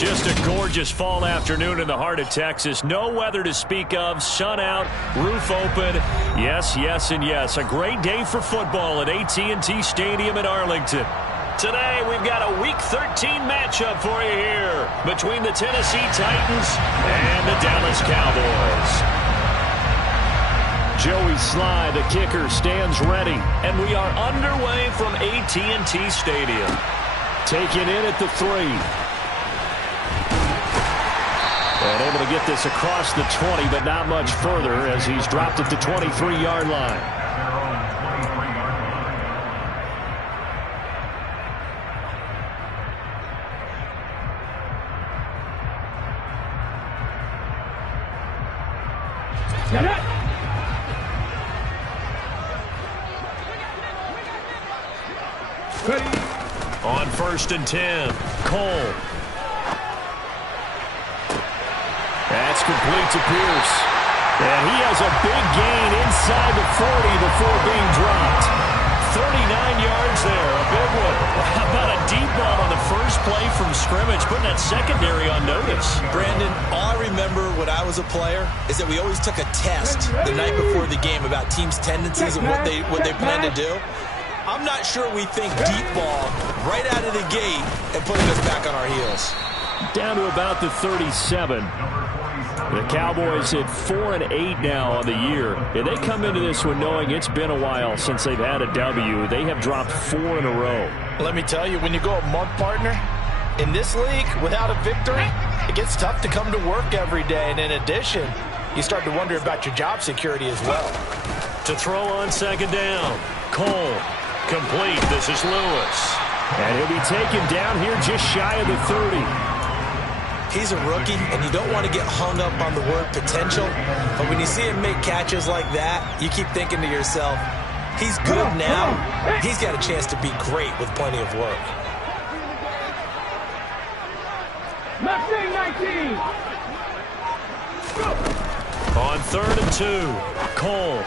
Just a gorgeous fall afternoon in the heart of Texas. No weather to speak of. Sun out, roof open. Yes, yes, and yes. A great day for football at AT&T Stadium in Arlington. Today, we've got a Week 13 matchup for you here between the Tennessee Titans and the Dallas Cowboys. Joey Sly, the kicker, stands ready, and we are underway from AT&T Stadium. Taken in at the 3. And able to get this across the 20, but not much further as he's dropped at the 23-yard line. On 1st and 10, Cole. That's complete to Pierce. And he has a big gain inside the 40 before being dropped. 39 yards there, a big one. How about a deep ball on the first play from scrimmage, putting that secondary on notice? Brandon, all I remember when I was a player is that we always took a test the night before the game about teams' tendencies and what they plan to do. I'm not sure we think deep ball right out of the gate and putting us back on our heels. Down to about the 37. The Cowboys at 4-8 now on the year. And they come into this one knowing it's been a while since they've had a W. They have dropped 4 in a row. Let me tell you, when you go a month, partner, in this league without a victory, it gets tough to come to work every day. And in addition, you start to wonder about your job security as well. To throw on 2nd down, Cole. Complete. This is Lewis. And he'll be taken down here just shy of the 30. He's a rookie, and you don't want to get hung up on the word potential. But when you see him make catches like that, you keep thinking to yourself, he's good now. He's got a chance to be great with plenty of work. 19. On 3rd and 2, Cole.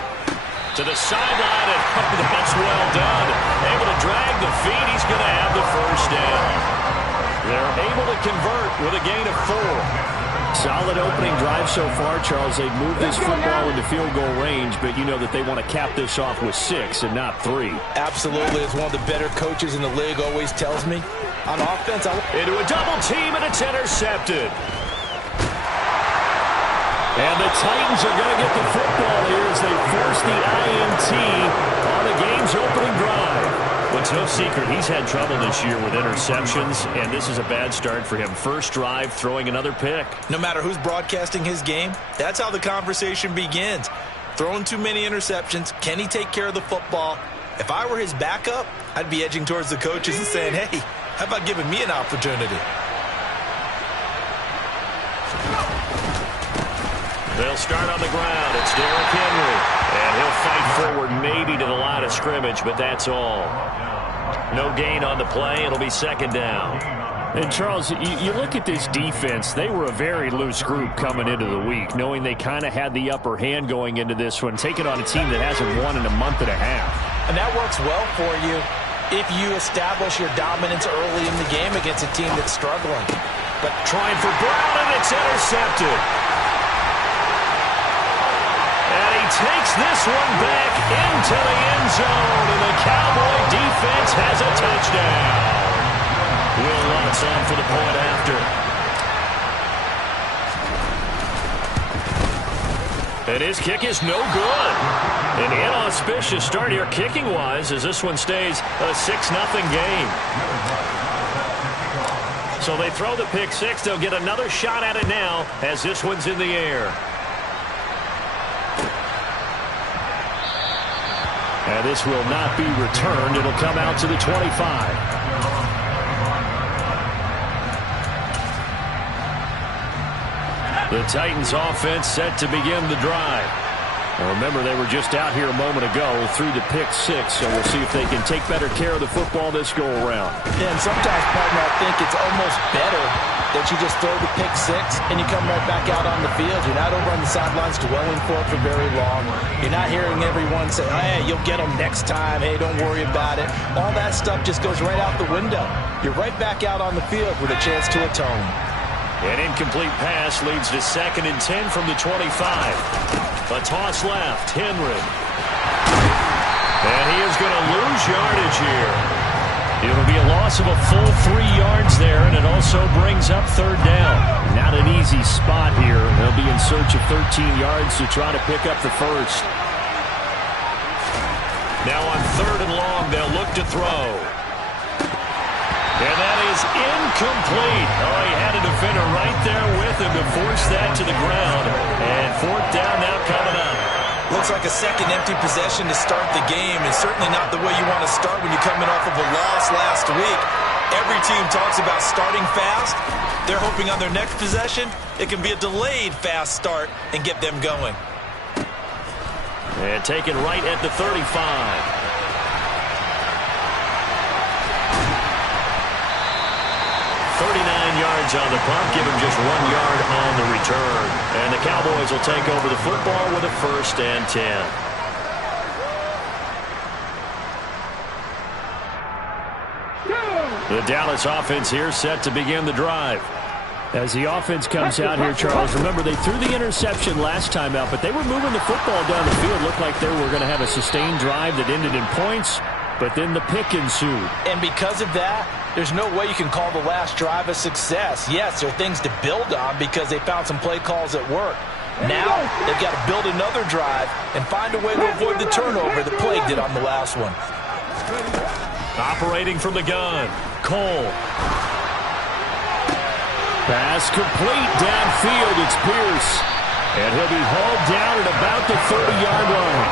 To the sideline, and that's well done. Able to drag the feet. He's going to have the first down. They're able to convert with a gain of 4. Solid opening drive so far, Charles. They've moved this football into field goal range, but you know that they want to cap this off with 6 and not 3. Absolutely. As one of the better coaches in the league always tells me, on offense, into a double team, and it's intercepted. And the Titans are going to get the football here as they force the INT on the game's opening drive. Well, it's no secret he's had trouble this year with interceptions, and this is a bad start for him. First drive, throwing another pick. No matter who's broadcasting his game, that's how the conversation begins. Throwing too many interceptions, can he take care of the football? If I were his backup, I'd be edging towards the coaches and saying, hey, how about giving me an opportunity? They'll start on the ground. It's Derrick Henry. And he'll fight forward maybe to the line of scrimmage, but that's all. No gain on the play. It'll be 2nd down. And, Charles, you look at this defense. They were a very loose group coming into the week, knowing they kind of had the upper hand going into this one, taking on a team that hasn't won in a month and a half. And that works well for you if you establish your dominance early in the game against a team that's struggling. But trying for Brown, and it's intercepted. And he takes this one back into the end zone, and the Cowboy defense has a touchdown. Will Lutz on for the point after. And his kick is no good. An inauspicious start here kicking-wise as this one stays a 6-0 game. So they throw the pick 6. They'll get another shot at it now as this one's in the air. And this will not be returned. It'll come out to the 25. The Titans offense set to begin the drive. And remember, they were just out here a moment ago through the pick 6, so we'll see if they can take better care of the football this go-around. Yeah, and sometimes, partner, I think it's almost better that you just throw the pick 6 and you come right back out on the field. You're not over on the sidelines dwelling for it for very long. You're not hearing everyone say, hey, you'll get them next time. Hey, don't worry about it. All that stuff just goes right out the window. You're right back out on the field with a chance to atone. An incomplete pass leads to 2nd and 10 from the 25. A toss left. Henry. And he is going to lose yardage here. It'll be a loss of a full 3 yards there, and it also brings up 3rd down. Not an easy spot here. They'll be in search of 13 yards to try to pick up the first. Now on 3rd and long, they'll look to throw. And that is incomplete. Oh, he had a defender right there with him to force that to the ground. And 4th down now coming up. Looks like a second empty possession to start the game, and certainly not the way you want to start when you're coming off of a loss last week. Every team talks about starting fast. They're hoping on their next possession it can be a delayed fast start and get them going. And taken right at the 35. 39 yards on the punt, give him just 1 yard on the return. And the Cowboys will take over the football with a 1st and 10. The Dallas offense here set to begin the drive. As the offense comes out here, Charles, remember they threw the interception last time out, but they were moving the football down the field. Looked like they were going to have a sustained drive that ended in points, but then the pick ensued. And because of that, there's no way you can call the last drive a success. Yes, there are things to build on because they found some play calls that work. Now, they've got to build another drive and find a way to avoid the turnover that plagued it on the last one. Operating from the gun, Cole. Pass complete downfield. It's Pierce. And he'll be hauled down at about the 30-yard line.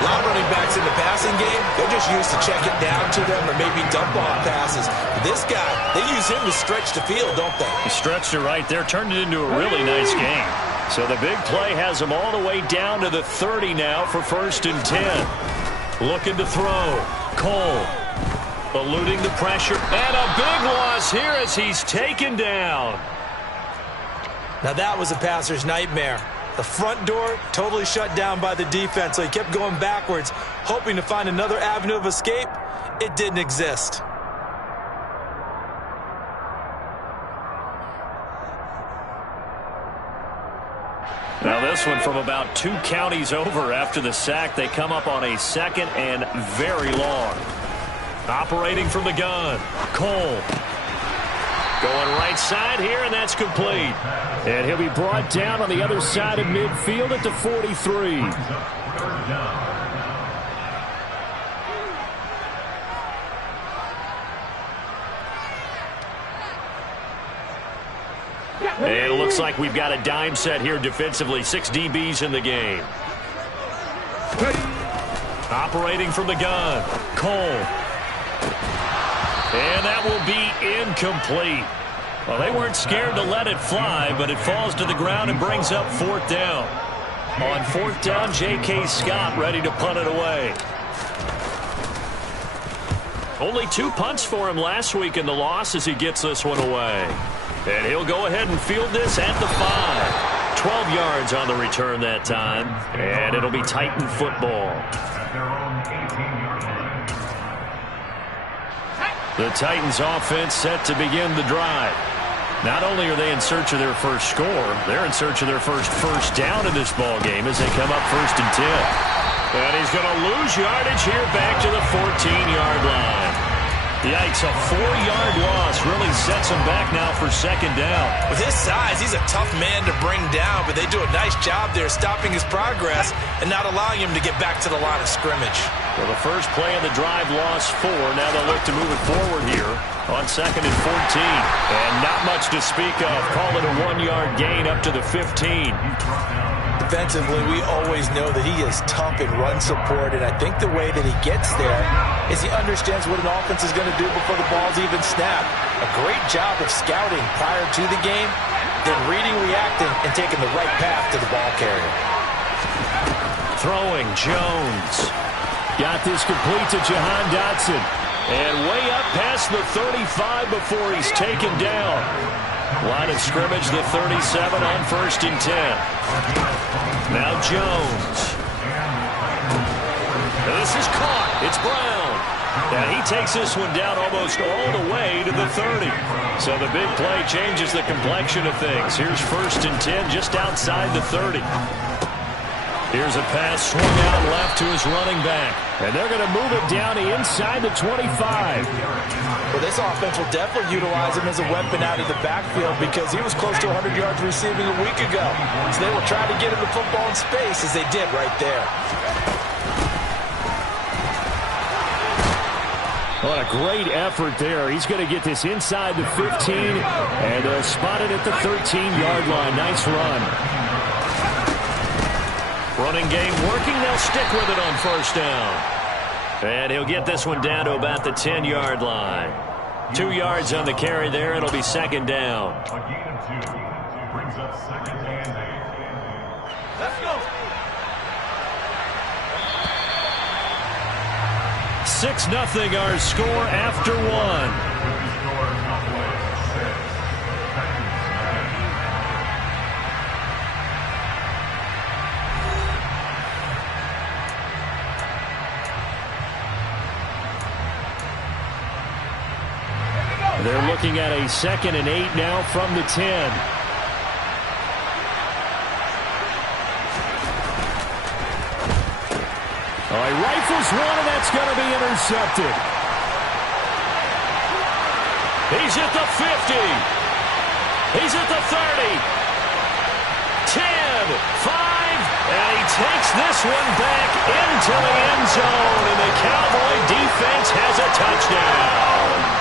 A lot of running backs in the passing game, they're just used to check it down to them or maybe dump off passes. This guy, they use him to stretch the field, don't they? He stretched it right there, turned it into a really nice game. So the big play has him all the way down to the 30 now for 1st and 10. Looking to throw. Cole. Eluding the pressure, and a big loss here as he's taken down. Now that was a passer's nightmare. The front door totally shut down by the defense, so he kept going backwards, hoping to find another avenue of escape. It didn't exist. Now this one from about 2 counties over after the sack. They come up on a 2nd and very long. Operating from the gun, Cole. Going right side here, and that's complete. And he'll be brought down on the other side of midfield at the 43. And it looks like we've got a dime set here defensively. 6 DBs in the game. Operating from the gun, Cole. And that will be incomplete. Well, they weren't scared to let it fly, but it falls to the ground and brings up 4th down. On 4th down, J.K. Scott ready to punt it away. Only 2 punts for him last week in the loss as he gets this one away. And he'll go ahead and field this at the 5. 12 yards on the return that time. And it'll be Titan football. The Titans offense set to begin the drive. Not only are they in search of their first score, they're in search of their first down in this ball game as they come up 1st and 10. And he's going to lose yardage here back to the 14-yard line. Yikes, a 4-yard loss really sets him back now for 2nd down. With his size, he's a tough man to bring down, but they do a nice job there stopping his progress and not allowing him to get back to the line of scrimmage. Well, the first play of the drive lost 4. Now they'll look to move it forward here on 2nd and 14. And not much to speak of. Call it a 1-yard gain up to the 15. Defensively, we always know that he is tough in run support, and I think the way that he gets there is he understands what an offense is going to do before the ball's even snapped. A great job of scouting prior to the game, then reading, reacting, and taking the right path to the ball carrier. Throwing, Jones. Got this complete to Jahan Dotson. And way up past the 35 before he's taken down. Line of scrimmage, the 37 on 1st and 10. Now Jones. This is caught. It's Brown. And he takes this one down almost all the way to the 30. So the big play changes the complexion of things. Here's 1st and 10 just outside the 30. Here's a pass swung out left to his running back. And they're going to move it down inside the 25. Well, this offense will definitely utilize him as a weapon out of the backfield because he was close to 100 yards receiving a week ago. So they will try to get him the football in space as they did right there. What a great effort there. He's going to get this inside the 15, and they'll spot it at the 13-yard line. Nice run. Running game working. They'll stick with it on 1st down. And he'll get this one down to about the 10-yard line. 2 yards on the carry there. It'll be 2nd down. A gain of 2 brings up 2nd and 8. Let's go. 6-0 our score after 1. They're looking at a 2nd and 8 now from the 10. Oh, he rifles one, and that's going to be intercepted. He's at the 50. He's at the 30. 10, 5, and he takes this one back into the end zone, and the Cowboy defense has a touchdown.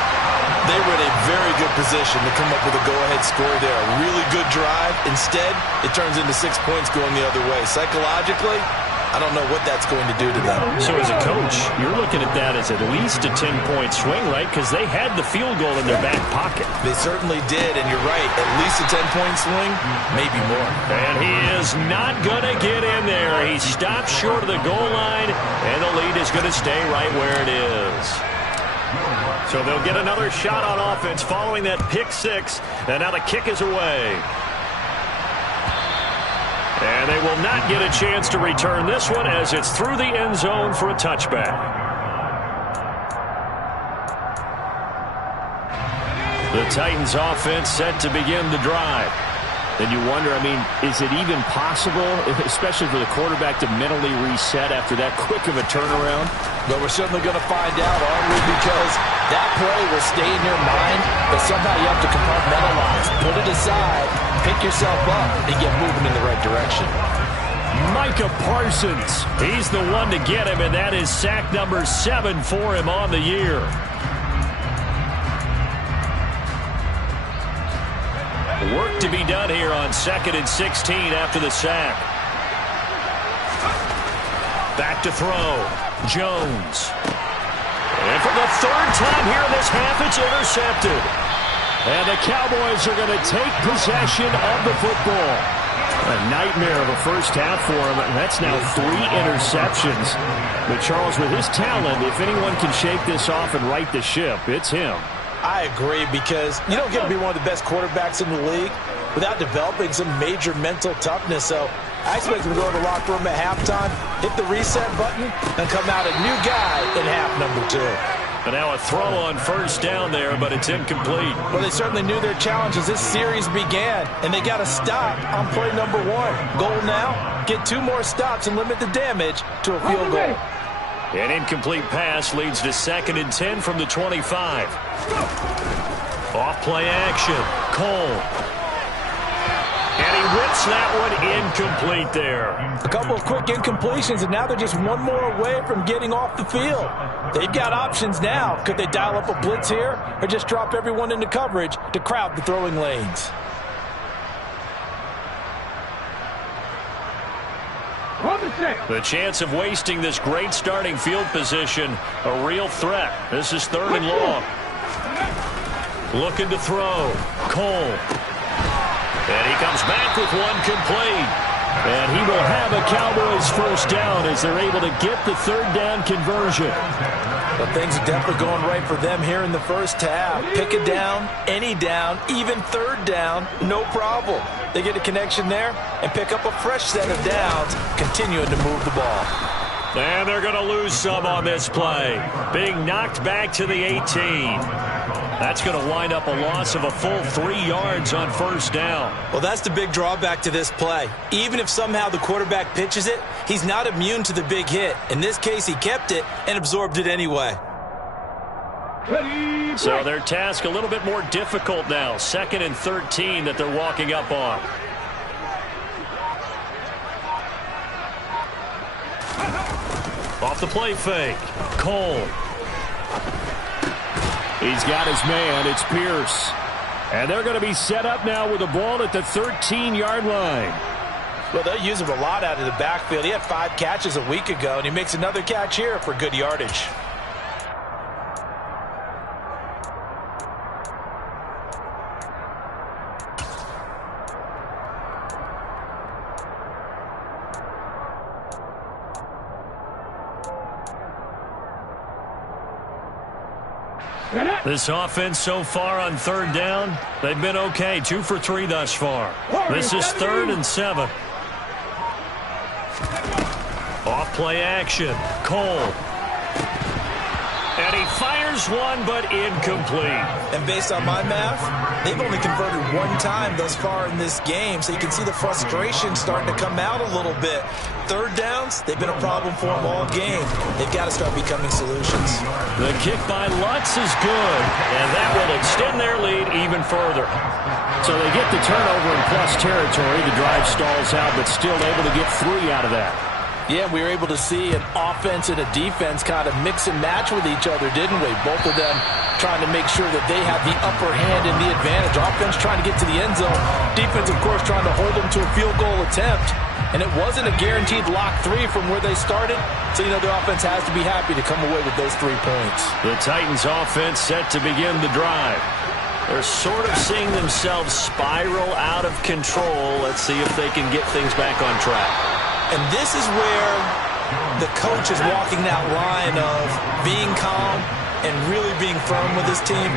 They were in a very good position to come up with a go-ahead score there. A really good drive. Instead, it turns into 6 points going the other way. Psychologically, I don't know what that's going to do to them. So as a coach, you're looking at that as at least a 10-point swing, right? Because they had the field goal in their back pocket. They certainly did, and you're right. At least a 10-point swing, maybe more. And he is not going to get in there. He stops short of the goal line, and the lead is going to stay right where it is. So they'll get another shot on offense following that pick 6, and now the kick is away. And they will not get a chance to return this one as it's through the end zone for a touchback. The Titans offense set to begin the drive. And you wonder, I mean, is it even possible, especially for the quarterback, to mentally reset after that quick of a turnaround? Well, we're certainly going to find out, aren't we? Because that play will stay in your mind, but somehow you have to compartmentalize. Put it aside, pick yourself up, and get moving in the right direction. Micah Parsons, he's the one to get him, and that is sack number 7 for him on the year. Work to be done here on 2nd and 16 after the sack. Back to throw. Jones. And for the 3rd time here in this half, it's intercepted. And the Cowboys are going to take possession of the football. A nightmare of a first half for him. That's now 3 interceptions. But Charles, with his talent, if anyone can shake this off and right the ship, it's him. I agree, because you don't get to be one of the best quarterbacks in the league without developing some major mental toughness. So I expect him to go to the locker room at halftime, hit the reset button, and come out a new guy in half number 2. But now a throw on 1st down there, but it's incomplete. Well, they certainly knew their challenge as this series began, and they got to stop on play number 1. Goal now, get 2 more stops and limit the damage to a field goal. An incomplete pass leads to 2nd and 10 from the 25. Off play action. Cole. And he whips that one incomplete there. A couple of quick incompletions, and now they're just one more away from getting off the field. They've got options now. Could they dial up a blitz here or just drop everyone into coverage to crowd the throwing lanes? The chance of wasting this great starting field position, a real threat. This is 3rd and long. Looking to throw. Cole. And he comes back with one complete. And he will have a Cowboys 1st down as they're able to get the 3rd down conversion. But things are definitely going right for them here in the first half. Pick a down, any down, even 3rd down, no problem. They get a connection there and pick up a fresh set of downs, continuing to move the ball. And they're going to lose some on this play. Being knocked back to the 18. That's going to wind up a loss of a full 3 yards on first down. Well, that's the big drawback to this play. Even if somehow the quarterback pitches it, he's not immune to the big hit. In this case, he kept it and absorbed it anyway. So their task a little bit more difficult now. 2nd and 13 that they're walking up on. Off the play fake. Cole. He's got his man. It's Pierce. And they're going to be set up now with the ball at the 13-yard line. Well, they'll use him a lot out of the backfield. He had 5 catches a week ago, and he makes another catch here for good yardage. This offense so far on 3rd down, they've been okay. 2 for 3 thus far. This is 3rd and 7. Off play action. Cole. And he fires one, but incomplete. And based on my math, they've only converted 1 time thus far in this game, so you can see the frustration starting to come out a little bit. 3rd downs, they've been a problem for them all game. They've got to start becoming solutions. The kick by Lutz is good, and that will extend their lead even further. So they get the turnover in plus territory. The drive stalls out, but still able to get 3 out of that. Yeah, we were able to see an offense and a defense kind of mix and match with each other, didn't we? Both of them trying to make sure that they have the upper hand and the advantage. Offense trying to get to the end zone. Defense, of course, trying to hold them to a field goal attempt. And it wasn't a guaranteed lock 3 from where they started. So, you know, the offense has to be happy to come away with those 3 points. The Titans offense set to begin the drive. They're sort of seeing themselves spiral out of control. Let's see if they can get things back on track. And this is where the coach is walking that line of being calm and really being firm with his team.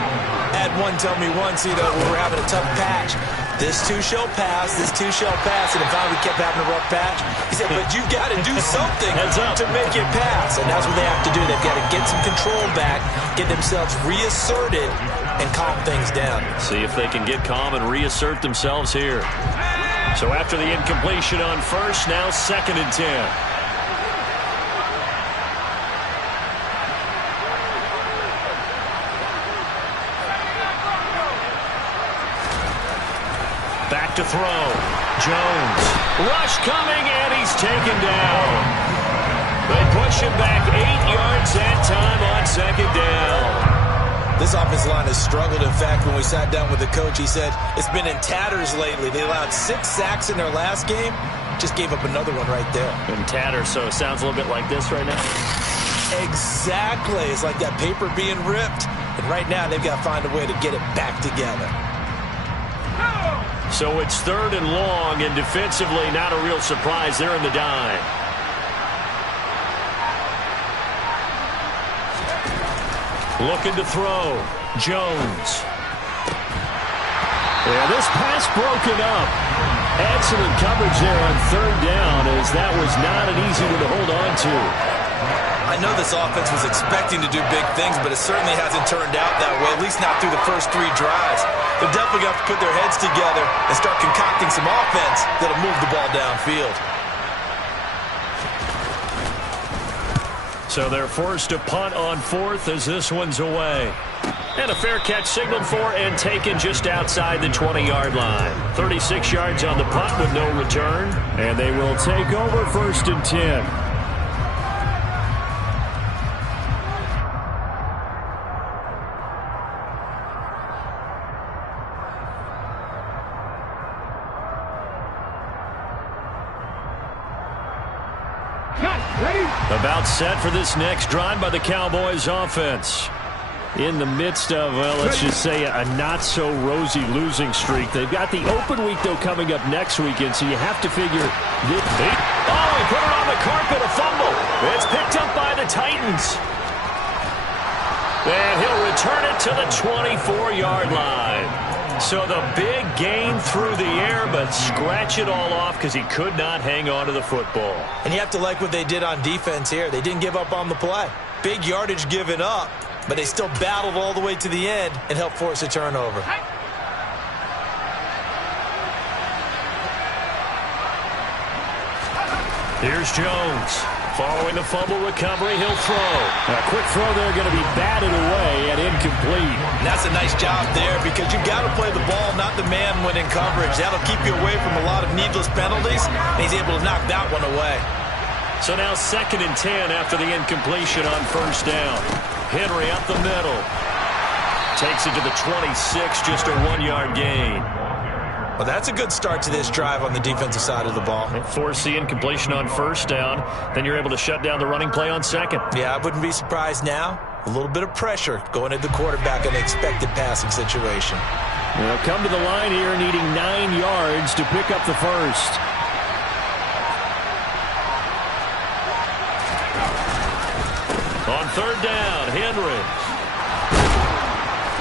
Had one tell me once, you know, we were having a tough patch. This too shall pass, this too shall pass. And if we kept having a rough patch, he said, but you've got to do something to make it pass. And that's what they have to do. They've got to get some control back, get themselves reasserted, and calm things down. See if they can get calm and reassert themselves here. So after the incompletion on first, now 2nd and 10. Back to throw. Jones. Rush coming, and he's taken down. They push him back 8 yards that time on 2nd down. This offensive line has struggled. In fact, when we sat down with the coach, he said it's been in tatters lately. They allowed 6 sacks in their last game. Just gave up another one right there. In tatters, so it sounds a little bit like this right now. Exactly. It's like that paper being ripped. And right now, they've got to find a way to get it back together. So it's 3rd and long, and defensively, not a real surprise. They're in the dime. Looking to throw. Jones. Yeah, this pass broken up. Excellent coverage there on 3rd down, as that was not an easy one to hold on to. I know this offense was expecting to do big things, but it certainly hasn't turned out that way, at least not through the first 3 drives. They're definitely going to have to put their heads together and start concocting some offense that'll move the ball downfield. So they're forced to punt on 4th as this one's away. And a fair catch signaled for and taken just outside the 20-yard line. 36 yards on the punt with no return. And they will take over 1st and 10. About set for this next drive by the Cowboys offense. In the midst of, well, let's just say a not-so-rosy losing streak. They've got the open week, though, coming up next weekend, so you have to figure... he put it on the carpet, a fumble. It's picked up by the Titans. And he'll return it to the 24-yard line. So the big gain through the air, but scratch it all off because he could not hang on to the football. And you have to like what they did on defense here. They didn't give up on the play. Big yardage given up, but they still battled all the way to the end and helped force a turnover. Here's Jones. Following the fumble recovery, he'll throw. A quick throw there going to be batted away and incomplete. And that's a nice job there because you've got to play the ball, not the man when in coverage. That'll keep you away from a lot of needless penalties, and he's able to knock that one away. So now 2nd and 10 after the incompletion on first down. Henry up the middle. Takes it to the 26, just a 1-yard gain. Well, that's a good start to this drive on the defensive side of the ball. Force the incompletion on first down. Then you're able to shut down the running play on second. Yeah, I wouldn't be surprised now. A little bit of pressure going at the quarterback in an expected passing situation. They'll come to the line here needing 9 yards to pick up the first. On third down, Henry.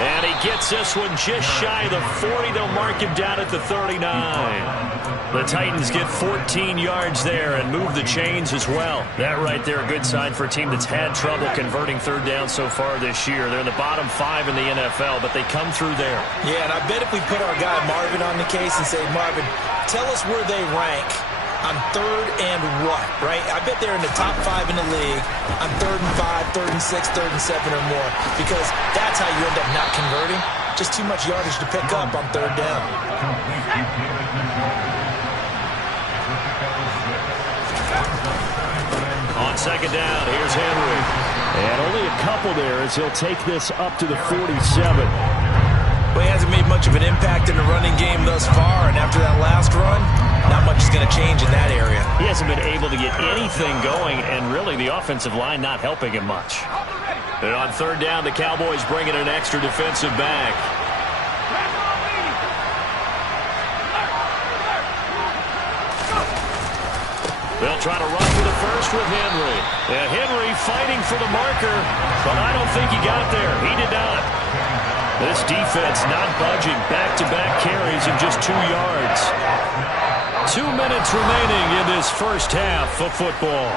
And he gets this one just shy of the 40. They'll mark him down at the 39. The Titans get 14 yards there and move the chains as well. That right there, a good sign for a team that's had trouble converting third down so far this year. They're in the bottom 5 in the NFL, but they come through there. Yeah, and I bet if we put our guy Marvin on the case and say, Marvin, tell us where they rank on third and what, right? I bet they're in the top 5 in the league on 3rd and 5, 3rd and 6, 3rd and 7 or more, because that's how you end up not converting. Just too much yardage to pick up on third down. On second down, here's Henry. And only a couple there as he'll take this up to the 47. Well, he hasn't made much of an impact in the running game thus far, and after that last run, not much is going to change in that area. He hasn't been able to get anything going, and really the offensive line not helping him much. And on third down, the Cowboys bring in an extra defensive back. They'll try to run for the first with Henry. And Henry fighting for the marker, but I don't think he got there. He did not. This defense not budging. Back-to-back carries in just 2 yards. 2 minutes remaining in this first half of football.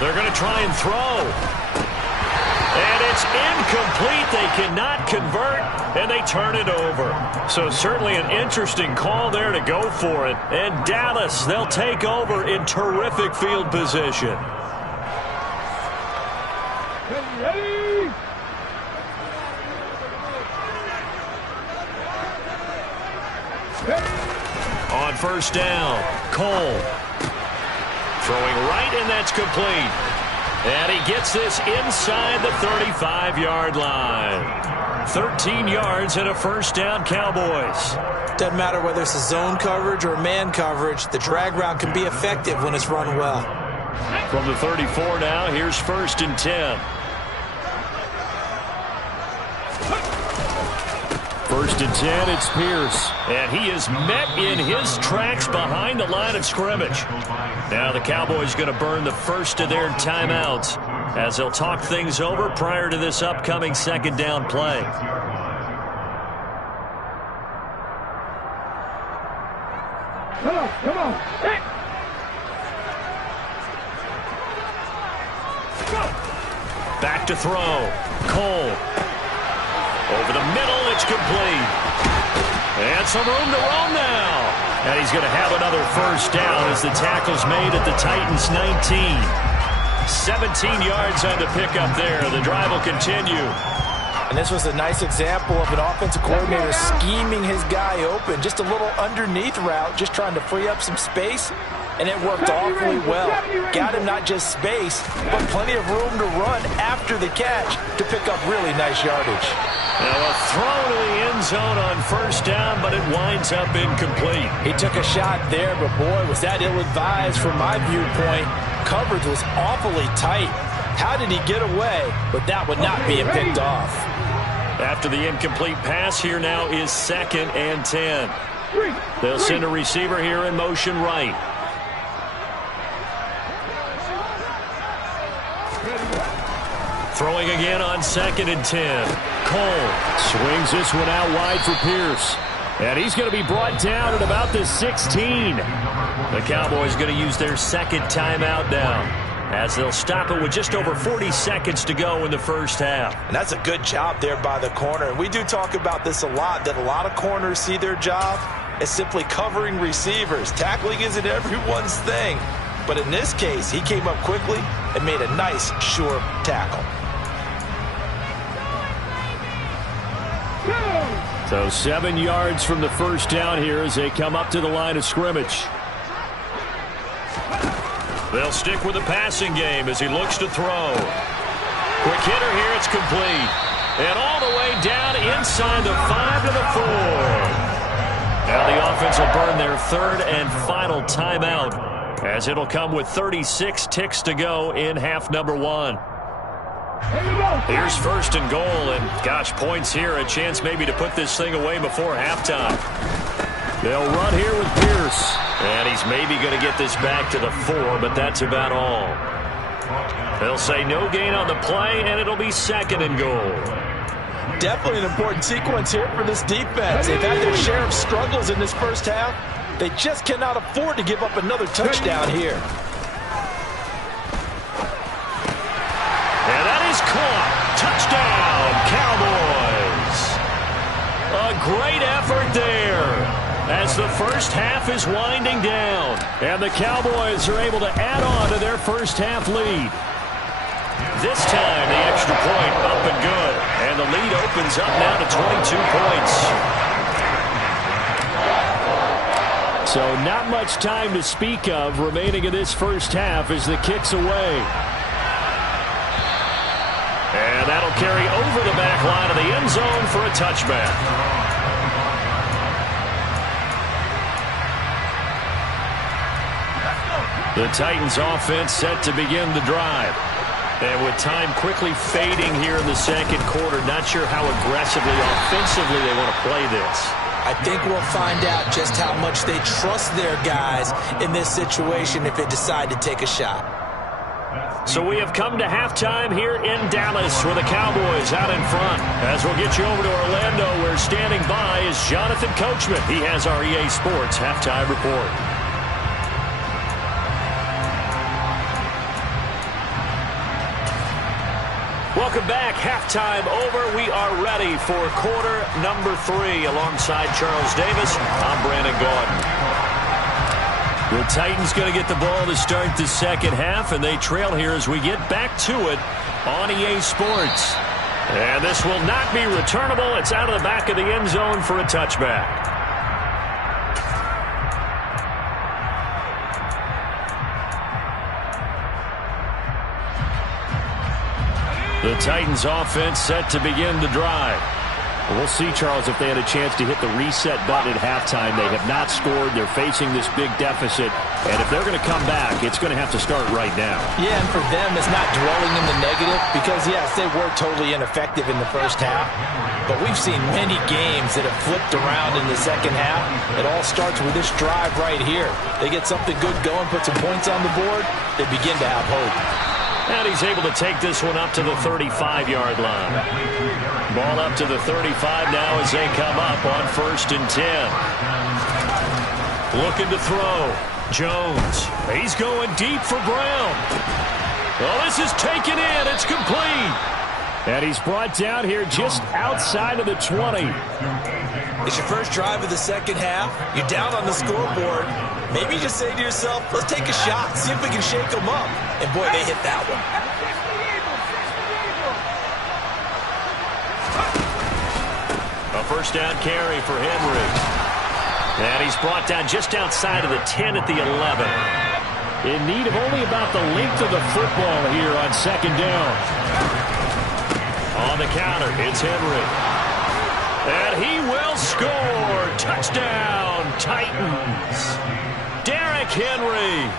They're going to try and throw. And it's incomplete. They cannot convert, and they turn it over. So certainly an interesting call there to go for it. And Dallas, they'll take over in terrific field position. On first down, Cole. Throwing right, and that's complete. And he gets this inside the 35-yard line. 13 yards and a first down, Cowboys. Doesn't matter whether it's a zone coverage or man coverage, the drag route can be effective when it's run well. From the 34 now, here's 1st and 10. 1st and 10, it's Pierce. And he is met in his tracks behind the line of scrimmage. Now the Cowboys going to burn the first of their timeouts as they'll talk things over prior to this upcoming 2nd down play. Come on. Hey. Back to throw. Cole. Over the middle, it's complete. And some room to roam now. And he's going to have another first down as the tackle's made at the Titans' 19. 17 yards on the pickup there. The drive will continue. And this was a nice example of an offensive coordinator scheming his guy open. Just a little underneath route, just trying to free up some space. and it worked awfully well. Got him not just space, but plenty of room to run after the catch to pick up really nice yardage. Now a throw to the end zone on first down, but it winds up incomplete. He took a shot there, but boy, was that ill-advised from my viewpoint. Coverage was awfully tight. How did he get away? But that would not be picked off. After the incomplete pass, here now is 2nd and 10. They'll send a receiver here in motion right. Throwing again on 2nd and 10. Cole swings this one out wide for Pierce. And he's going to be brought down at about the 16. The Cowboys going to use their 2nd timeout now, as they'll stop it with just over 40 seconds to go in the first half. And that's a good job there by the corner. And we do talk about this a lot, that a lot of corners see their job as simply covering receivers. Tackling isn't everyone's thing. But in this case, he came up quickly and made a nice, sure tackle. So 7 yards from the first down here as they come up to the line of scrimmage. They'll stick with the passing game as he looks to throw. Quick hitter here, it's complete. And all the way down inside the 5 to the 4. Now the offense will burn their 3rd and final timeout, as it'll come with 36 ticks to go in half number 1. Here's 1st and goal, and gosh, points here, a chance maybe to put this thing away before halftime. They'll run here with Pierce. And he's maybe going to get this back to the 4, but that's about all. They'll say no gain on the play, and it'll be 2nd and goal. Definitely an important sequence here for this defense. They've had their share of struggles in this first half. They just cannot afford to give up another touchdown here. And that is caught. Touchdown, Cowboys. A great effort there, as the first half is winding down. And the Cowboys are able to add on to their first half lead. This time the extra point up and good. And the lead opens up now to 22 points. So not much time to speak of remaining in this first half as the kick's away. And that'll carry over the back line of the end zone for a touchback. The Titans offense set to begin the drive. And with time quickly fading here in the 2nd quarter, not sure how aggressively, offensively they want to play this. I think we'll find out just how much they trust their guys in this situation if they decide to take a shot. So we have come to halftime here in Dallas, where the Cowboys out in front. As we'll get you over to Orlando, where standing by is Jonathan Coachman. He has our EA Sports halftime report. Welcome back. Halftime over. We are ready for quarter number 3. Alongside Charles Davis, I'm Brandon Gordon. The Titans going to get the ball to start the second half, and they trail here as we get back to it on EA Sports. And this will not be returnable. It's out of the back of the end zone for a touchback. The Titans offense set to begin the drive. We'll see, Charles, if they had a chance to hit the reset button at halftime. They have not scored. They're facing this big deficit. And if they're going to come back, it's going to have to start right now. Yeah, and for them, it's not dwelling in the negative because, yes, they were totally ineffective in the first half. But we've seen many games that have flipped around in the second half. It all starts with this drive right here. They get something good going, put some points on the board, they begin to have hope. And he's able to take this one up to the 35-yard line. Ball up to the 35 now as they come up on 1st and 10. Looking to throw. Jones. He's going deep for Brown. Well, this is taken in. It's complete. And he's brought down here just outside of the 20. It's your first drive of the second half. You're down on the scoreboard. Maybe you just say to yourself, let's take a shot, see if we can shake them up. And, boy, they hit that one. A first down carry for Henry. And he's brought down just outside of the 10 at the 11. in need of only about the length of the football here on second down. On the counter, it's Henry. And he will score. Touchdown, Titans. Derrick Henry.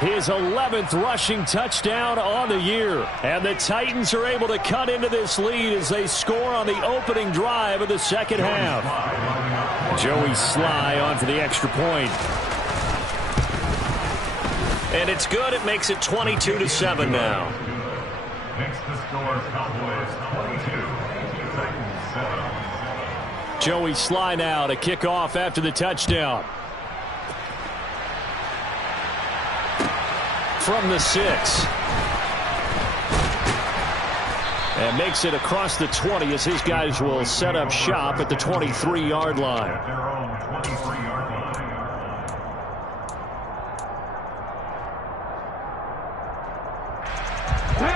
His 11th rushing touchdown on the year. And the Titans are able to cut into this lead as they score on the opening drive of the second half. Joey Sly on for the extra point. And it's good. It makes it 22-7 now. Next to score, Cowboys 22, Titans 7. Joey Sly now to kick off after the touchdown. From the 6. And makes it across the 20 as his guys will set up shop at the 23-yard line. At their own 23-yard line.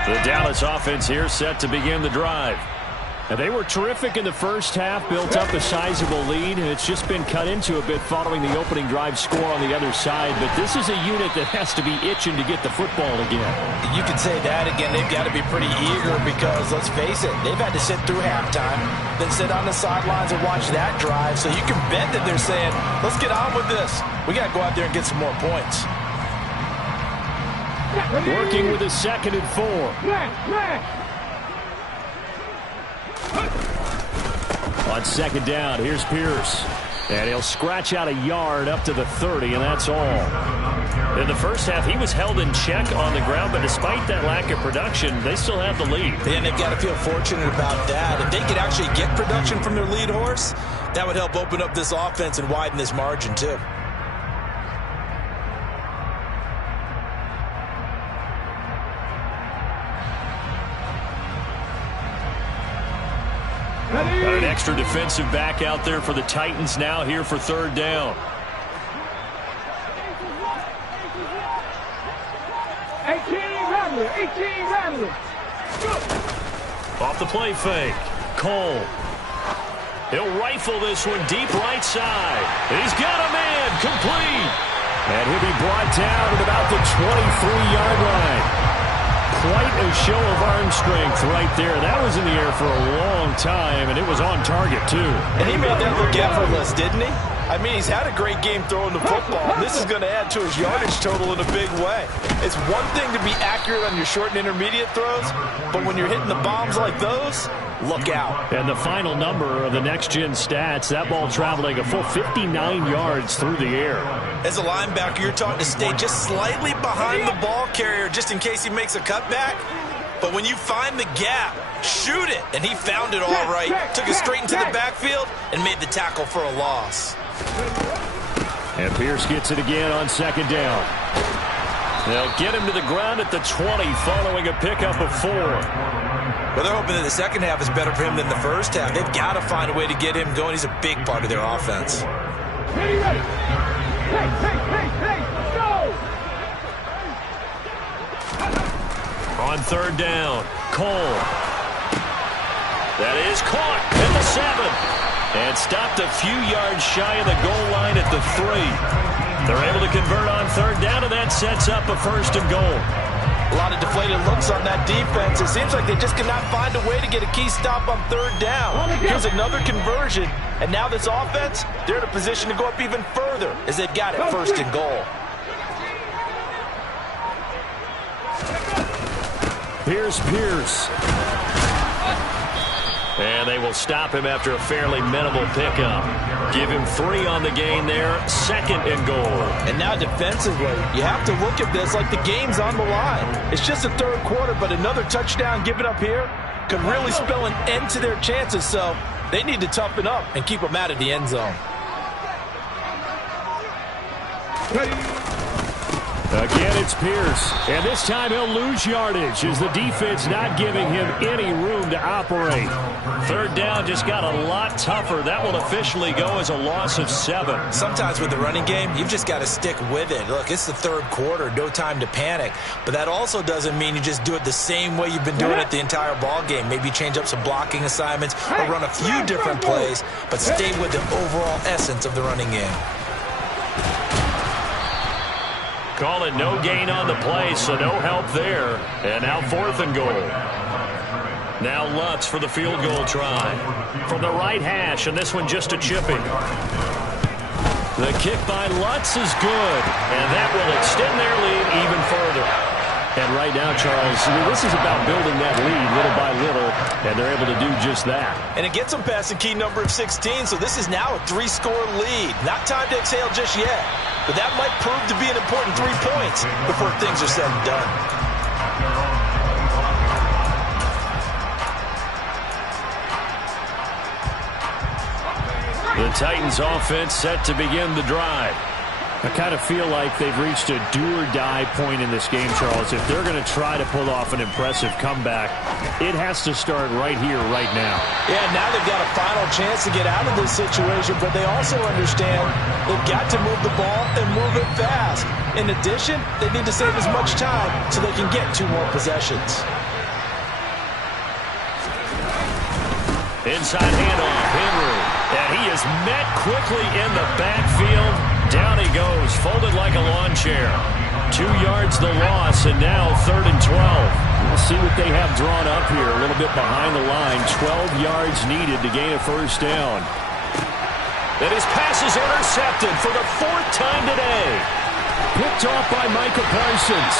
The Dallas offense here set to begin the drive. And they were terrific in the first half, built up a sizable lead, and it's just been cut into a bit following the opening drive score on the other side. But this is a unit that has to be itching to get the football again. You can say that again. They've got to be pretty eager because, let's face it, they've had to sit through halftime, then sit on the sidelines and watch that drive. So you can bet that they're saying, let's get on with this. We got to go out there and get some more points. Working with a 2nd and 4. On second down, here's Pierce. And he'll scratch out a yard up to the 30, and that's all. In the first half, he was held in check on the ground, but despite that lack of production, they still have the lead. And they've got to feel fortunate about that. If they could actually get production from their lead horse, that would help open up this offense and widen this margin, too. An extra defensive back out there for the Titans now here for third down. 18 Off the play fake. Cole. He'll rifle this one deep right side. He's got a man complete. And he'll be brought down at about the 23-yard line. Quite a show of arm strength right there. That was in the air for a long time, and it was on target, too. And he made that look effortless, didn't he? I mean, he's had a great game throwing the football. This is going to add to his yardage total in a big way. It's one thing to be accurate on your short and intermediate throws, but when you're hitting the bombs like those, look out. And the final number of the next-gen stats, that ball traveling a full 59 yards through the air. As a linebacker, you're taught to stay just slightly behind the ball carrier just in case he makes a cutback. But when you find the gap, shoot it. And he found it all right. Took it straight into the backfield and made the tackle for a loss. And Pierce gets it again on second down. They'll get him to the ground at the 20 following a pickup of 4. Well, they're hoping that the second half is better for him than the first half. They've got to find a way to get him going. He's a big part of their offense. Ready. Go! On third down, Cole. That is caught at the 7. And stopped a few yards shy of the goal line at the 3. They're able to convert on third down, and that sets up a 1st and goal. A lot of deflated looks on that defense. It seems like they just cannot find a way to get a key stop on third down. Here's another conversion, and now this offense, they're in a position to go up even further as they've got it 1st and goal. Here's Pierce. And they will stop him after a fairly minimal pickup. Give him 3 on the gain there, 2nd and goal. And now defensively, you have to look at this like the game's on the line. It's just the third quarter, but another touchdown given up here could really spell an end to their chances. So they need to toughen up and keep them out of the end zone. Again, it's Pierce. And this time he'll lose yardage as the defense not giving him any room to operate. Third down just got a lot tougher. That will officially go as a loss of 7. Sometimes with the running game, you've just got to stick with it. Look, it's the third quarter, no time to panic. But that also doesn't mean you just do it the same way you've been doing it the entire ball game. Maybe change up some blocking assignments or run a few different plays, but stay with the overall essence of the running game. Call it no gain on the play, so no help there. And now 4th and goal. Now Lutz for the field goal try. From the right hash, and this one just a chipping. The kick by Lutz is good, and that will extend their lead even further. And right now, Charles, this is about building that lead little by little, and they're able to do just that. And it gets them past the key number of 16, so this is now a 3-score lead. Not time to exhale just yet, but that might prove to be an important 3 points before things are said and done. The Titans offense set to begin the drive. I kind of feel like they've reached a do-or-die point in this game, Charles. If they're going to try to pull off an impressive comeback, it has to start right here, right now. Yeah, now they've got a final chance to get out of this situation, but they also understand they've got to move the ball and move it fast. In addition, they need to save as much time so they can get 2 more possessions. Inside handoff, Henry. And he is met quickly in the backfield. Down he goes, folded like a lawn chair. 2 yards the loss, and now 3rd and 12. We'll see what they have drawn up here. A little bit behind the line. 12 yards needed to gain a 1st down. And his pass is intercepted for the 4th time today. Picked off by Micah Parsons.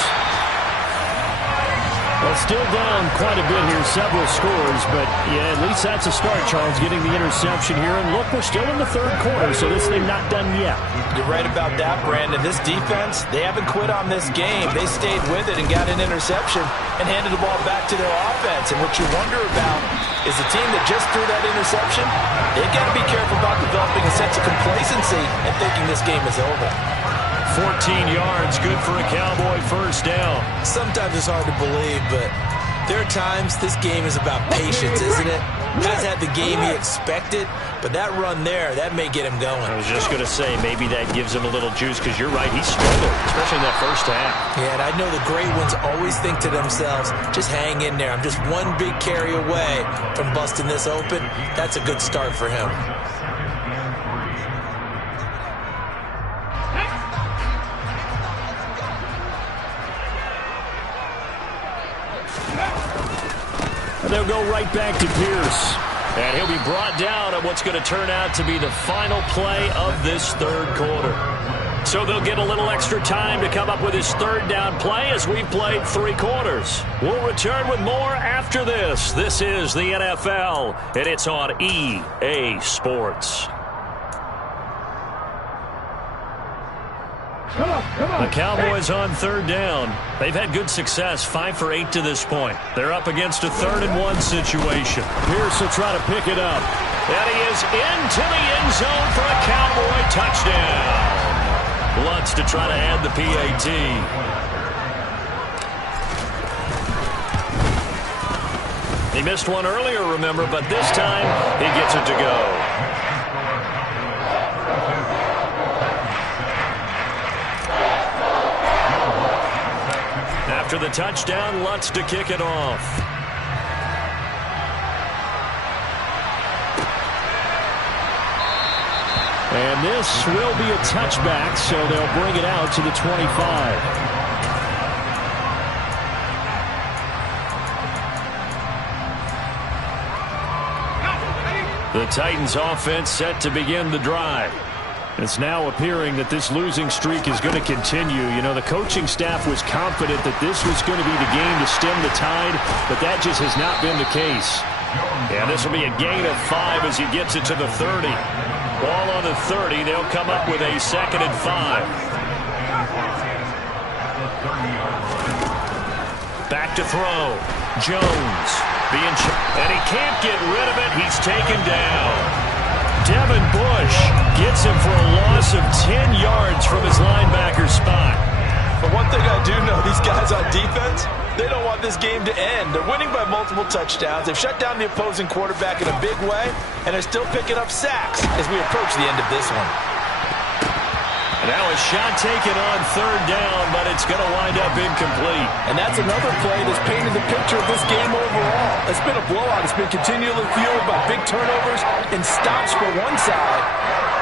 Well, still down quite a bit here, several scores, but yeah, at least that's a start, Charles, getting the interception here. And look, we're still in the 3rd quarter, so this thing not done yet. You're right about that, Brandon. This defense, they haven't quit on this game. They stayed with it and got an interception and handed the ball back to their offense. And what you wonder about is the team that just threw that interception, they've got to be careful about developing a sense of complacency and thinking this game is over. 14 yards, good for a Cowboy 1st down. Sometimes it's hard to believe, but there are times this game is about patience, isn't it? Has had the game he expected, but that run there, that may get him going. I was just going to say, maybe that gives him a little juice, because you're right, he struggled, especially in that 1st half. Yeah, and I know the great ones always think to themselves, just hang in there. I'm just one big carry away from busting this open. That's a good start for him. They'll go right back to Pierce. And he'll be brought down at what's going to turn out to be the final play of this 3rd quarter. So they'll get a little extra time to come up with his 3rd down play as we've played 3 quarters. We'll return with more after this. This is the NFL, and it's on EA Sports. The Cowboys on 3rd down. They've had good success, 5 for 8 to this point. They're up against a 3rd and 1 situation. Pierce will try to pick it up. And he is into the end zone for a Cowboy touchdown. Lutz to try to add the PAT. He missed one earlier, remember, but this time he gets it to go. After the touchdown, Lutz to kick it off. And this will be a touchback, so they'll bring it out to the 25. The Titans offense set to begin the drive. It's now appearing that this losing streak is going to continue. You know, the coaching staff was confident that this was going to be the game to stem the tide, but that just has not been the case. And this will be a gain of 5 as he gets it to the 30. Ball on the 30. They'll come up with a 2nd and 5. Back to throw. Jones and he can't get rid of it. He's taken down. Devin Bush gets him for a loss of 10 yards from his linebacker spot. But one thing I do know, these guys on defense, they don't want this game to end. They're winning by multiple touchdowns. They've shut down the opposing quarterback in a big way, and they're still picking up sacks as we approach the end of this one. Now a shot taken on 3rd down, but it's going to wind up incomplete. And that's another play that's painted the picture of this game overall. It's been a blowout. It's been continually fueled by big turnovers and stops for one side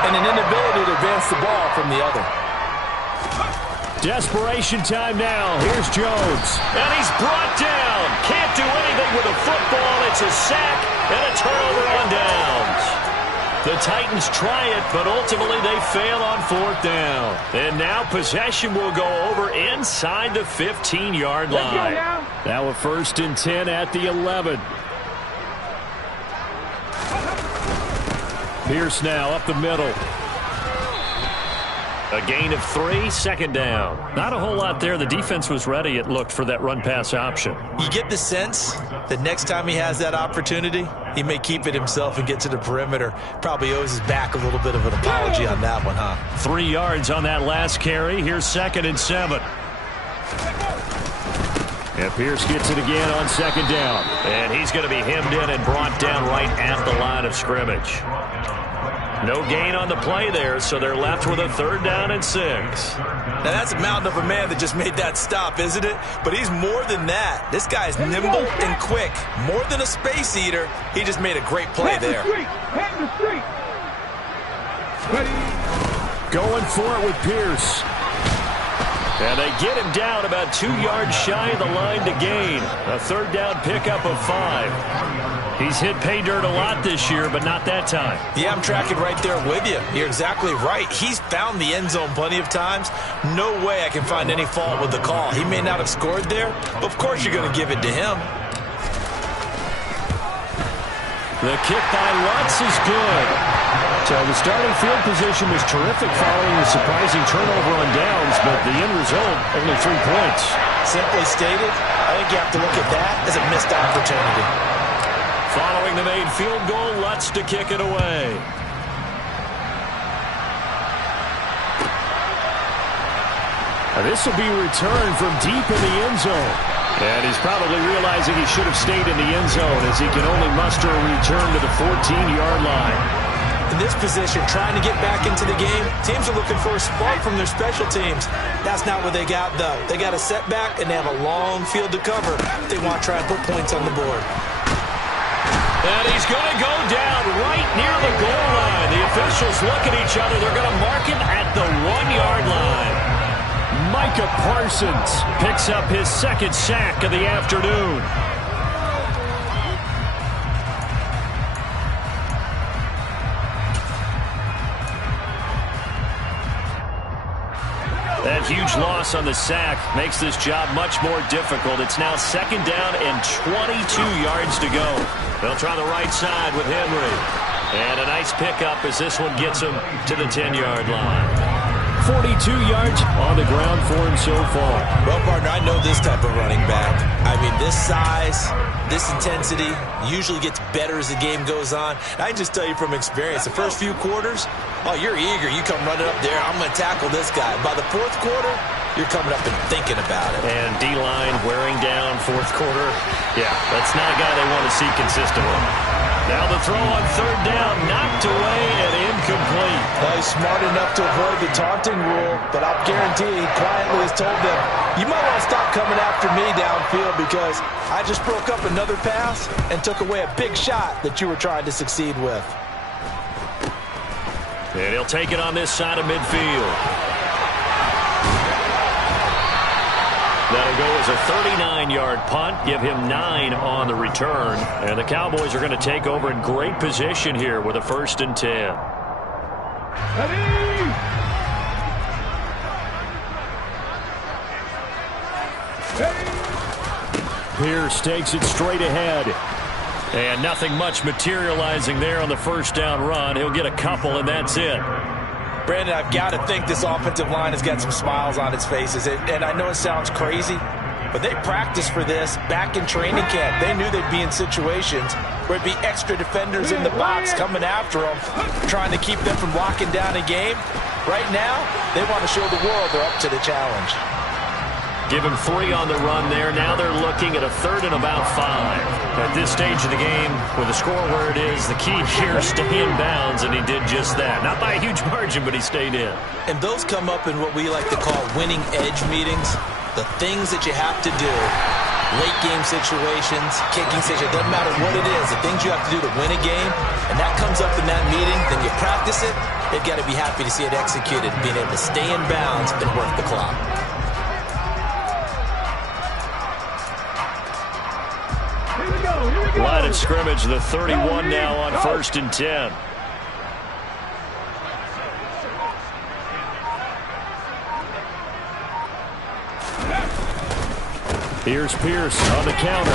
and an inability to advance the ball from the other. Desperation time now. Here's Jones. And he's brought down. Can't do anything with a football. It's a sack and a turnover on downs. The Titans try it, but ultimately they fail on 4th down. And now possession will go over inside the 15-yard line. Now a 1st and 10 at the 11. Pierce now up the middle. A gain of 3, 2nd down. Not a whole lot there. The defense was ready, it looked, for that run-pass option. You get the sense that next time he has that opportunity, he may keep it himself and get to the perimeter. Probably owes his back a little bit of an apology on that one, huh? 3 yards on that last carry. Here's 2nd and 7. And Pierce gets it again on 2nd down. And he's going to be hemmed in and brought down right at the line of scrimmage. No gain on the play there, so they're left with a 3rd down and 6. Now, that's a mountain of a man that just made that stop, isn't it? But he's more than that. This guy's nimble and quick. More than a space eater. He just made a great play there. Going for it with Pierce. And they get him down about 2 yards shy of the line to gain. A 3rd down pickup of 5. He's hit pay dirt a lot this year, but not that time. Yeah, I'm tracking right there with you. You're exactly right. He's found the end zone plenty of times. No way I can find any fault with the call. He may not have scored there, but of course you're going to give it to him. The kick by Lutz is good. So the starting field position was terrific following the surprising turnover on downs, but the end result, only 3 points. Simply stated, I think you have to look at that as a missed opportunity. Following the made field goal, Lutz to kick it away. This will be returned from deep in the end zone. And he's probably realizing he should have stayed in the end zone as he can only muster a return to the 14-yard line. In this position, trying to get back into the game, teams are looking for a spark from their special teams. That's not what they got, though. They got a setback, and they have a long field to cover if they want to try and put points on the board. And he's going to go down right near the goal line. The officials look at each other. They're going to mark him at the 1-yard line. Micah Parsons picks up his 2nd sack of the afternoon. That huge loss on the sack makes this job much more difficult. It's now 2nd down and 22 yards to go. They'll try the right side with Henry. And a nice pickup as this one gets him to the 10-yard line. 42 yards on the ground for him so far. Well, partner, I know this type of running back. I mean, this size, this intensity usually gets better as the game goes on. I can just tell you from experience, the first few quarters, oh, you're eager. You come running up there. I'm going to tackle this guy. By the 4th quarter, you're coming up and thinking about it. And D-line wearing down 4th quarter. Yeah, that's not a guy they want to see consistently. Now the throw on 3rd down, knocked away and incomplete. Well, he's smart enough to avoid the taunting rule, but I'll guarantee he quietly has told them, you might want to stop coming after me downfield because I just broke up another pass and took away a big shot that you were trying to succeed with. And he'll take it on this side of midfield. That'll go as a 39-yard punt, give him 9 on the return. And the Cowboys are going to take over in great position here with a 1st and 10. Pierce takes it straight ahead. And nothing much materializing there on the 1st down run. He'll get a couple, and that's it. Brandon, I've got to think this offensive line has got some smiles on its faces. And I know it sounds crazy, but they practiced for this back in training camp. They knew they'd be in situations where it'd be extra defenders in the box coming after them, trying to keep them from locking down a game. Right now, they want to show the world they're up to the challenge. Give him 3 on the run there. Now they're looking at a 3rd and about 5. At this stage of the game, with the score where it is, the key here is stay in bounds, and he did just that. Not by a huge margin, but he stayed in. And those come up in what we like to call winning edge meetings. The things that you have to do, late game situations, kicking situations, doesn't matter what it is, the things you have to do to win a game, and that comes up in that meeting, then you practice it, they've got to be happy to see it executed, being able to stay in bounds and work the clock. Line of scrimmage, the 31 now on 1st and 10. Here's Pierce on the counter.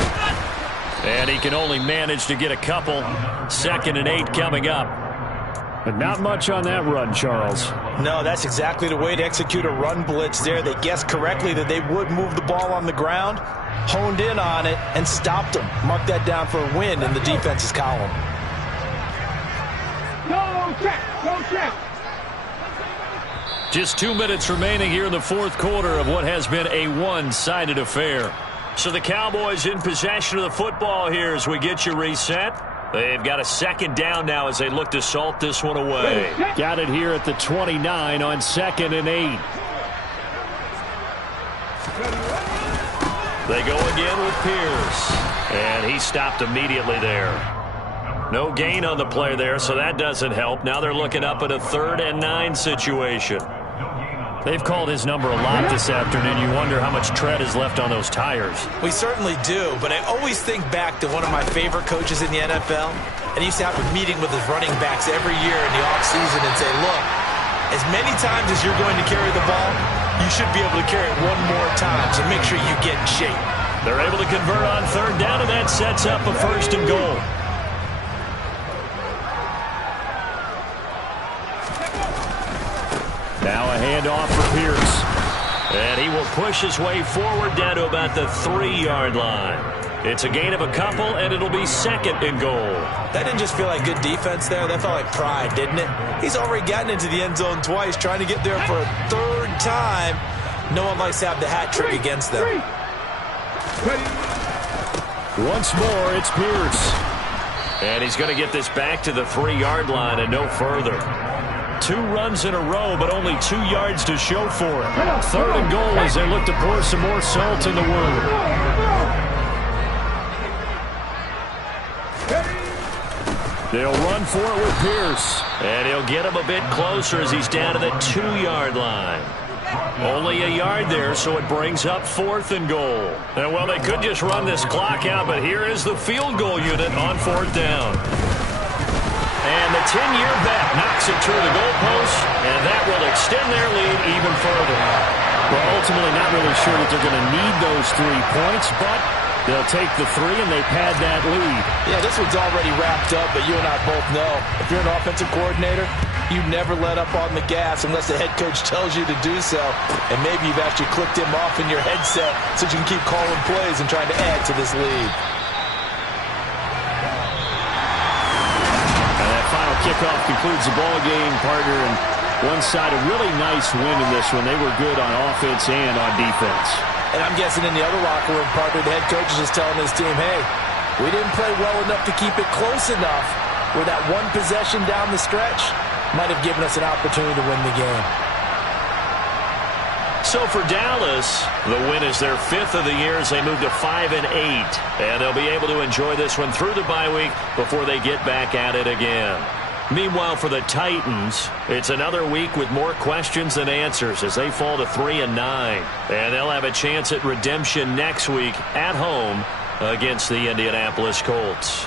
And he can only manage to get a couple. 2nd and 8 coming up. But not much on that run, Charles. No, that's exactly the way to execute a run blitz there. They guessed correctly that they would move the ball on the ground, honed in on it, and stopped them. Mark that down for a win in the defense's column. Go check. Go check. Just 2 minutes remaining here in the 4th quarter of what has been a one-sided affair. So the Cowboys in possession of the football here as we get you reset. They've got a 2nd down now as they look to salt this one away. Got it here at the 29 on 2nd and 8. They go again with Pierce. And he stopped immediately there. No gain on the play there, so that doesn't help. Now they're looking up at a 3rd and 9 situation. They've called his number a lot this afternoon. You wonder how much tread is left on those tires. We certainly do, but I always think back to one of my favorite coaches in the NFL, and he used to have a meeting with his running backs every year in the offseason and say, look, as many times as you're going to carry the ball, you should be able to carry it one more time, so make sure you get in shape. They're able to convert on 3rd down, and that sets up a 1st and goal. Now a handoff for Pierce. And he will push his way forward down to about the 3-yard line. It's a gain of a couple, and it'll be 2nd and goal. That didn't just feel like good defense there. That felt like pride, didn't it? He's already gotten into the end zone twice, trying to get there for a 3rd time. No one likes to have the hat trick against them. Once more, it's Pierce. And he's going to get this back to the 3-yard line and no further. 2 runs in a row, but only 2 yards to show for it. 3rd and goal as they look to pour some more salt in the wound. They'll run for it with Pierce. And he'll get him a bit closer as he's down to the 2-yard line. Only a yard there, so it brings up 4th and goal. And, well, they could just run this clock out, but here is the field goal unit on 4th down. And the 10-year vet knocks it through the goalpost, and that will extend their lead even further. Well, ultimately not really sure that they're going to need those 3 points, but they'll take the 3 and they pad that lead. Yeah, this one's already wrapped up, but you and I both know if you're an offensive coordinator, you never let up on the gas unless the head coach tells you to do so. And maybe you've actually clicked him off in your headset so you can keep calling plays and trying to add to this lead. Kickoff concludes the ball game, partner, and one side a really nice win in this one. They were good on offense and on defense. And I'm guessing in the other locker room, partner, the head coach is just telling his team, hey, we didn't play well enough to keep it close enough where that one possession down the stretch might have given us an opportunity to win the game. So for Dallas, the win is their 5th of the year as they move to 5 and 8. And they'll be able to enjoy this one through the bye week before they get back at it again. Meanwhile, for the Titans, it's another week with more questions than answers as they fall to 3 and 9. And they'll have a chance at redemption next week at home against the Indianapolis Colts.